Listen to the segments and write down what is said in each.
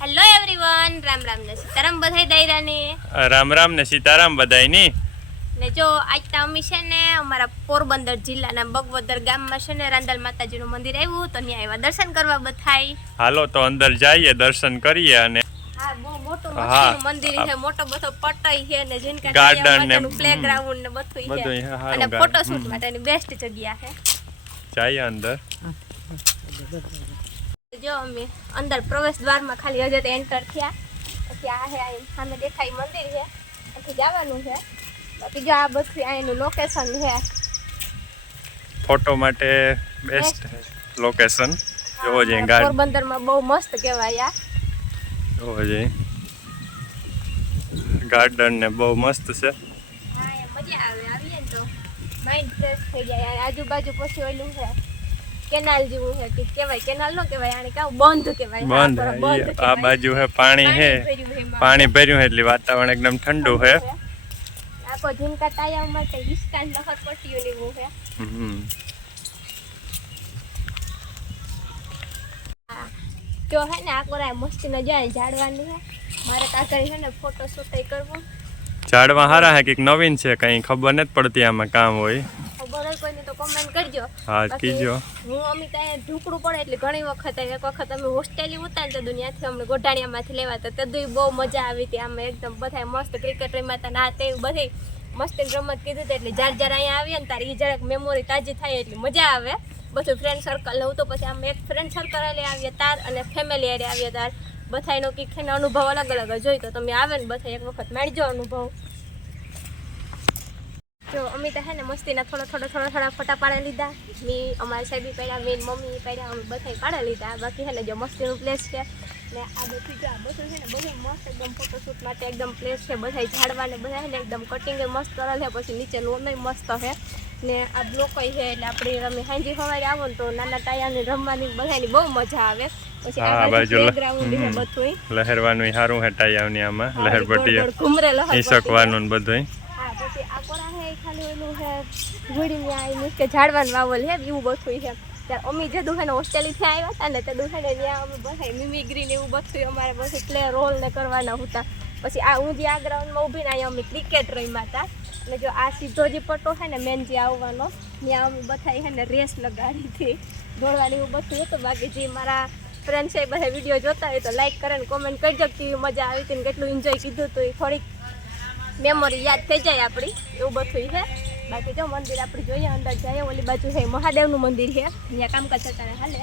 Hello everyone Ram Ram ને સીતારામ બધાય દાયરાને. રામ રામ ને સીતારામ બધાયની ને. જો આજ તો અમે છે ને અમારા પોરબંદર જિલ્લાના બગવદર ગામમાં છે ને રાંદલ માતાજીનું મંદિર આવ્યું તો ત્યાં આવ્યા દર્શન કરવા બધાય. હાલો તો અંદર જઈએ દર્શન કરીએ અને હા બહુ મોટું મંદિર છે મોટો બધો પટઈ છે ને ને, પ્લેગ્રાઉન્ડ ને બધું છે. અને ફોટોશૂટ માટેની બેસ્ટ જગ્યા છે. જઈએ અંદર. જો અમે અંદર પ્રવેશ દ્વારમાં ખાલી હજે એન્ટર થયા. પછી આ હે સામે દેખાય મંદિર છે પછી જવાનું છે બાકી જો આ બધું અહીંનું લોકેશન છે ફોટો માટે બેસ્ટ લોકેશન જોવો જઈએ ગાર્ડ. પોરબંદરમાં બહુ મસ્ત કહેવાય આ. જોવો જઈએ. ગાર્ડન ને બહુ મસ્ત છે. મજા આવે. આવીએ ને તો. માઇન્ડ ફ્રેશ થઈ જાય. આજુબાજુ પછી ઓલું છે કેનાલ જેવું છે કે કેવાય કેનાલ નો કેવાય આને કેવું બંધ કેવાય બંધ. હે. આ બાજુ હે પાણી હે. પાણી ભર્યું હે એટલે વાતાવરણ એકદમ ઠંડુ હે. આખો ઝીણકા ટાયા માટે ઈસ્કાન લહર પટ્ટીઓ લેવું હે. તો હે ને આ કોરાય મસ્તી ન જાય ઝાડવાની હે. મારે કાકરી છે ને ફોટો શૂટ કરવો. ઝાડવા હારા હે કે નવીન છે કઈ ખબર નથી પડતી આમાં કામ હોય. ખબર હોય કોઈને તો કમેન્ટ કરજો. હા કીજો. હું અમિતા ઢુકડું પડે એટલે ઘણી વખત એક વખત અમે હોસ્ટેલી ઉતા તો તે દુનિયાથી અમને ગોઢાણિયામાંથી લેવાતા તો તદુય બહુ મજા આવી હતી. અમે એકદમ બધા મસ્ત ક્રિકેટ રમ્યા હતા ના તે બધી મસ્ત રમત કીધું એટલે જ્યારે જ્યારે અહીંયા આવીએ ને તારે એ જરાક મેમોરી તાજી થાય એટલે મજા આવે. બધું ફ્રેન્ડ સર્કલ લઉં તો પછી આમ એક ફ્રેન્ડ સર્કલ એટલે આવીએ તાર અને ફેમિલી એટલે આવીએ તાર. બધાનો કીખેનો અનુભવ અલગ અલગ જ હોય તો તમે આવે ને બધા એક વખત મેળજો અનુભવ. જો અમે તો હે ને મસ્તીના થોડા થોડા થોડા થોડા ફોટા પાડી લીધા. મી અમારી સાહેબી પાડ્યા મીન મમ્મી પાડ્યા અમે બધાય પાડી લીધા. બાકી હે ને જો મસ્તીનું પ્લેસ છે. ને આ બધું જો આ બધું છે ને બધું મસ્ત એકદમ ફોટોશૂટ માટે એકદમ પ્લેસ છે. બધા ઝાડવા ને બધા ને એકદમ કટિંગ મસ્ત કરેલ છે. પછી નીચે લોનય મસ્ત છે ને આ બ્લોકોય છે એટલે આપણે રમે હાંજી સવારે આવો ને તો નાના ટાયાને રમવાની બધાની બહુ મજા આવે. પછી આ બાજુ બાજુ છે બધું લહેરવાનું સારું હે ટાયાવની આમાં ઘુમરે લહર હિસકવાનું બધું હા આ કોરા હે ખાલી ઓલું હે ઘોડીને આવી મીન્સ કે ઝાડવાનું વાવલ હે, એવું બધું છે ત્યારે અમે જે દુકાને હોસ્ટેલીથી આવ્યા હતા ને તે દુકાને ત્યાં અમે બધા મિમિક્રી ને એવું બધું અમારે બધું પ્લે રોલ ને કરવાના હતા. પછી આ હું જે આ ગ્રાઉન્ડમાં ઊભી ને અહીંયા અમે ક્રિકેટ રમ્યા હતા અને જો આ સીધો જે પટ્ટો છે ને, મેન જે આવવાનો, ત્યાં અમે બધા છે ને રેસ લગાડી હતી. દોડવાની એવું બધું હતું. બાકી જે મારા ફ્રેન્ડ્સ એ બધા વીડિયો જોતા હોય તો લાઈક કરે ને કોમેન્ટ કરજો કે મજા આવી હતી ને કેટલું એન્જોય કીધું હતું એ થોડીક. મેમોરી યાદ થઈ જાય આપણી એવું બધું છે બાકી જો મંદિર આપણે જોઈએ અંદર જઈએ ઓલી બાજુ છે મહાદેવનું મંદિર છે અહીંયા કામકાજ થતા હાલે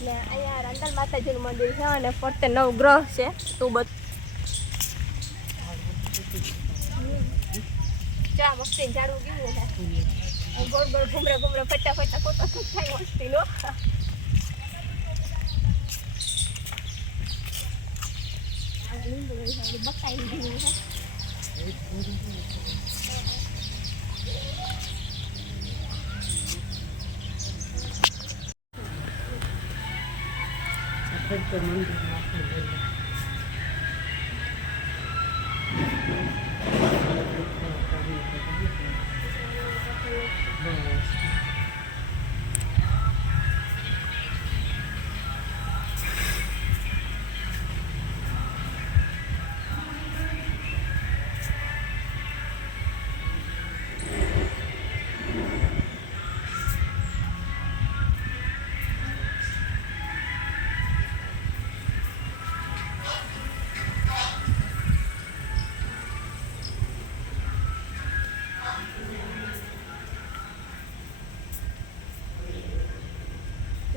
ને અહીંયા રાંદલ માતાજીનું મંદિર છે અને ફરતે નવ ગ્રહ છે તો બધું ચા મસ્તી ઝાડવું કેવું છે ગોળ ગોળ ઘૂમરે ઘૂમરે ફટા ફટા ફોટો શું થાય મસ્તી નો બકાઈ દીધું છે Perfecto,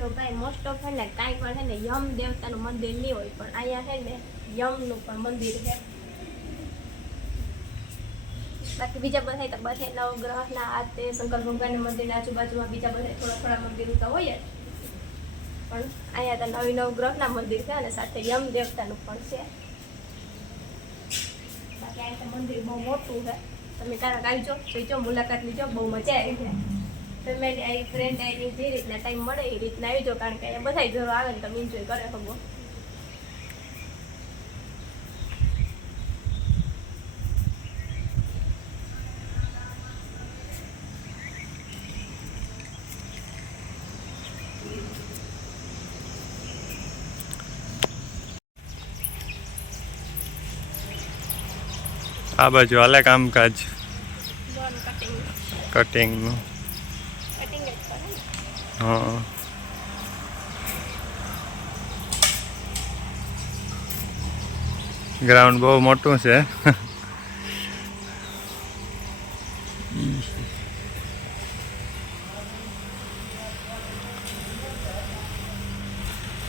જો ભાઈ મોસ્ટ ઓફ છે ને કાંઈ પણ છે ને, યમ દેવતાનું મંદિર નહીં હોય, પણ અહીંયા છે ને, યમનું પણ મંદિર છે. બાકી બીજા બધા તો બધે નવગ્રહના આ તે શંકર ભગવાનના મંદિરના આજુબાજુમાં બીજા બધા થોડા થોડા મંદિરો તો હોય જ. પણ અહીંયા તો નવી નવગ્રહના મંદિર છે અને સાથે યમ દેવતાનું પણ છે. બાકી અહીંયા તો મંદિર બહુ મોટું છે. તમે ક્યારેક આવજો જોઈજો મુલાકાત લીજો, બહુ મજા આવી છે તમે ફ્રેન્ડ ડાઇનિંગ જે રીતના ટાઈમ મળે એ રીતના આવી જાઓ કારણ કે અહીંયા બધા ઘરો આવે ને તમે એન્જોય કરે શકો આ બાજુ હાલે કામકાજ? કટિંગનું હા. ગ્રાઉન્ડ બહુ મોટું છે.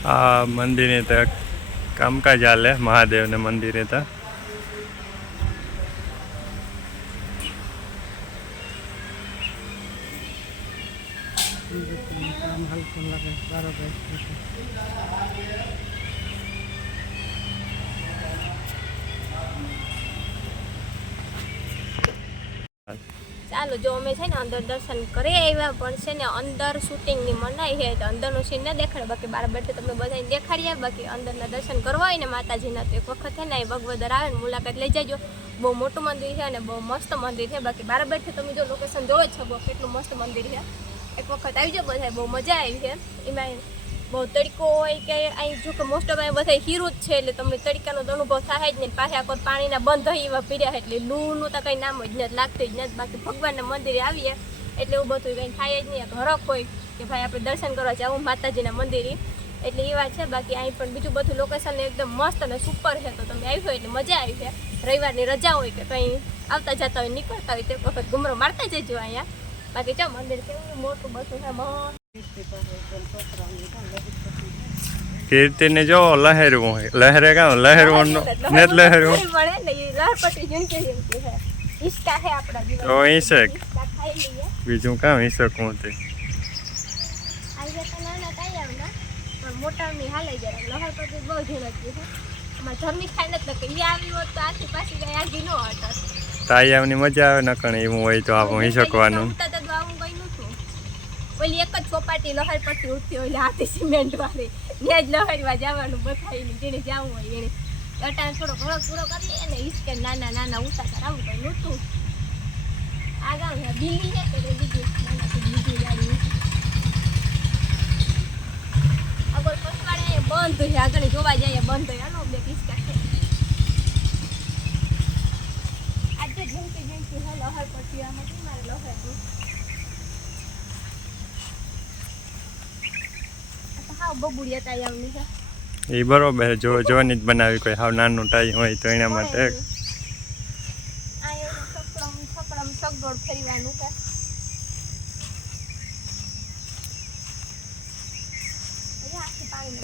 આ મંદિરે તો કામકાજ હાલે મહાદેવને મંદિરે તો ચાલો, જો અમે છે ને અંદર દર્શન કરી આવ્યા, પણ છે ને અંદર શૂટિંગની મનાઈ છે, તો અંદરનું સીન ન દેખાડે. બાકી બાર બેઠે તમે બધાને દેખાડ્યા બાકી અંદરના દર્શન કરવા હોય ને માતાજીના, તો એક વખત છે ને એ ભગવદર આવે ને મુલાકાત લઈ જજો. બહુ મોટું મંદિર છે અને બહુ મસ્ત મંદિર છે. બાકી બાર બેઠે તમે જો લોકેશન જોવો જ છો કેટલું મસ્ત મંદિર છે. એક વખત આવી જાય બધા બહુ મજા આવી છે. એમાં બહુ તડકો હોય કે અહીં જો કે મોસ્ટ ઓફ અહીં બધા હીરો જ છે, એટલે તમને તડકાનો તો અનુભવ થાય જ નહીં. પાછા કોઈ પાણીના બંધ એવા પીડ્યા એટલે લૂનું તો કંઈ નામ જ નથી લાગતું જ નથી. બાકી ભગવાનના મંદિરે આવીએ એટલે એવું બધું કંઈ થાય જ નહીં. હરખ હોય કે ભાઈ આપણે દર્શન કરવા જાવું માતાજીના મંદિરે. એટલે એ વાત છે. બાકી અહીં પણ બીજું બધું લોકેશન એકદમ મસ્ત અને સુપર છે. તો તમે આવી હોય એટલે મજા આવી છે. રવિવારની રજા હોય કે કંઈ આવતા જતા હોય, નીકળતા હોય, તે વખત ગુમરો મારતા જજો અહીંયા. બાકી ચા મંદિર કેવું મોટું બધું છે કીર્તિને જો લહેરવું હોય. લહેરે કામ લહેરવું. ને લહેરવું તો લઈએ. બીજું કામ હી શકું તે મોટાની હાલે જરા લહરપટ્ટી બહુ ઝીણકતી છે આમાં જર્ની ખાઈ નથી કે એ આવી હોત તો આથી પાછી કઈ આગી ન તાઈ આવની મજા આવે નકણ એવું હોય તો આપણે હી શકવાનું ઉડતા તો આવું ગઈ નતું ઓલી એક જ ચોપાટી પરથી ઉઠતી એટલે હાથી સિમેન્ટ વાળી. ત્યાં જ લહરવા જવાનું બતાવીને જેને જવું હોય એને. અટાણ થોડો ઘણો પૂરો કરી લઈએ ને, ઈસકે નાના નાના ઉતા કરાવું તો નહોતું. આ ગામ ને તો બીજી આગળ પછવાડે બંધ છે આગળ જોવા જઈએ, બંધ હોય આનો બે ઈસકા છે. આજે ઝુમકી ઝુમકી હે, લહર પછી આમાં શું મારે લહર દઉં? આ તો હાવ બબુડિયા તાઈ આવની છે એ બરોબર જો જોવાની જ બનાવી કોઈ હાવ નાનું ટાઈ હોય તો એના માટે.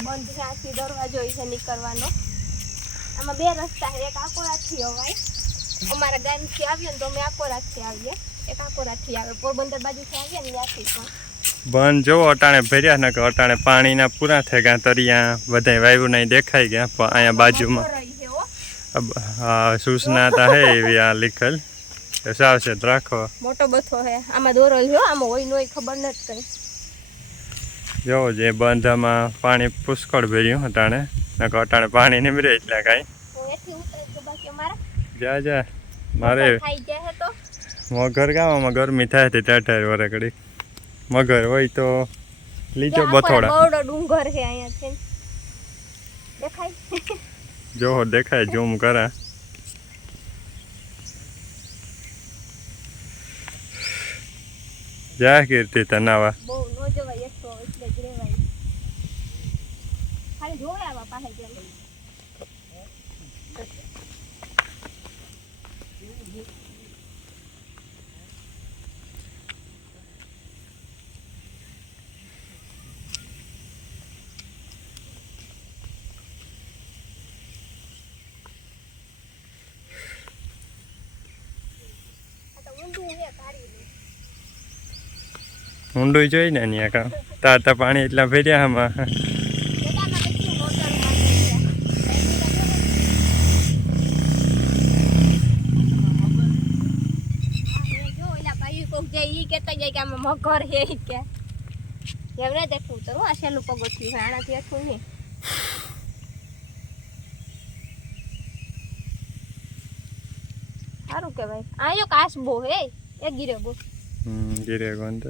બંધ રાખી દરવાજો છે નીકળવાનો. આમાં બે રસ્તા છે એક આકોરાથી અવાય. અમારા ગામથી આવીએ ને તો અમે આકોરાથી આવીએ. એક આકોરાથી આવે પોરબંદર બાજુથી આવીએ ને ત્યાંથી પણ. બંધ જોવો અટાણે ભર્યા ને કે અટાણે પાણીના પૂરા થઈ ગયા તરિયા બધા વાયુ નહીં દેખાઈ ગયા પણ અહીંયા બાજુમાં. હો સૂચના તા હે એવી આ લીખેલ. સાવચેત રાખો. મોટો બથો હે. આમાં દોરો લ્યો આમાં હોય નોય ખબર નથી કઈ. જોવો જે બંધામાં પાણી પુષ્કળ ભર્યું અટાણે નકર અટાણે પાણી નીમરે એટલે કાંઈ. જા જા. મારે મગર ગામમાં ગરમી થાય તે ટાટાર વરે ઘડી મગર હોય તો લીજો બથોડા. ડુંગર છે અહીંયાથી દેખાય? જોવો દેખાય ઝૂમ કરા. જા કીર્તિ તનાવા. બહુ નો જવાય એકસો એટલે જ રહેવાય. ખાલી જોવે આવા પાસે જેમ આ તો ઊંધું છે કાઢી ઊંડું જોઈ ને અહીંયા કામ તાતા પાણી એટલા ભર્યા આમાં. કે મગર હે કે એમ ને તો આ છેલ્લું પગથિયું છે આનાથી આખું નહીં સારું કહેવાય. આ જો કાચબો હે એ ગીરે બો હમ ગીરે ગોંધ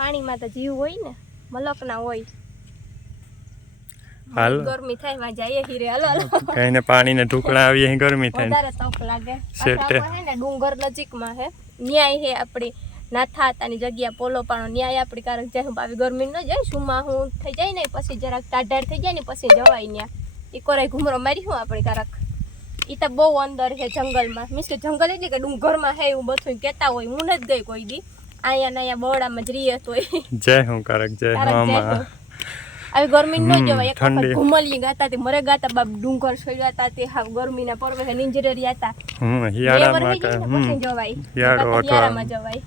પાણીમાં તો જીવ હોય ને મલકના હોય. હાલ. ગરમી થાયમાં જઈએ હીરે. હાલો હાલો. કઈને પાણીને ઢોકળા આવી અહીં ગરમી થાય. વધારે તપ લાગે. સેટે હે ને ડુંગર નજીકમાં હે. ન્યાય હે આપડી નાથા હતાની જગ્યા પોલો પાણો ન્યાય આપણી કારણ જાય આવી ગરમી ન જાય સુમા હું થઈ જાય ને પછી જરાક ટાઢાર થઈ જાય ને પછી જવાય ન્યા એ કોરાય ઘુમરો મારી હું આપણી કારક? ઈ તો બહુ અંદર છે જંગલમાં. મીન્સ કે જંગલ એટલે કે ડુંગરમાં હે એવું બધું કહેતા હોય હું નથી ગઈ કોઈ દી. અહીંયા ને અહીંયા બરડામાં જ રહીએ તોય. જય હું કરક જય મામા હું હો. આવી ગરમી ન જવાય. એક વખત ઘુમલી ગાતા તે મરે ગાતા બાપ ડુંગર છોડ્યા હતા તે હાવ ગરમીના પર્વે નીંજરે રહ્યા હતા. હમ હિયાળામાં કે હમ હિયાળો હતો. હિયાળામાં જવાય.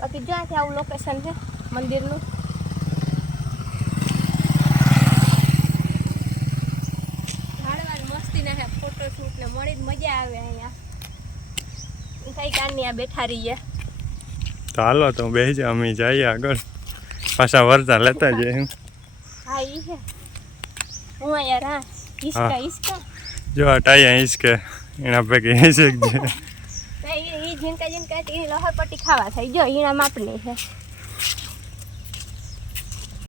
બાકી જ્યાંથી આવું લોકેશન છે મંદિરનું? ઝાડવાની મસ્તી ના ફોટોશૂટ ને મળી જ મજા આવે અહીંયા. આ બેઠા રહીએ. તો હાલો તો બેસી અમે જઈએ આગળ. પાછા વરતા લેતા જઈએ હું ઈ છે. હું યાર હા હિસકા. હિસકા. જો આ ટાઈ આઈશ એના પૈકી હિસક છે એ ઝીણકા ઝીણકા એ લહરપટ્ટી ખાવા થાય. જો હીણા માપની છે.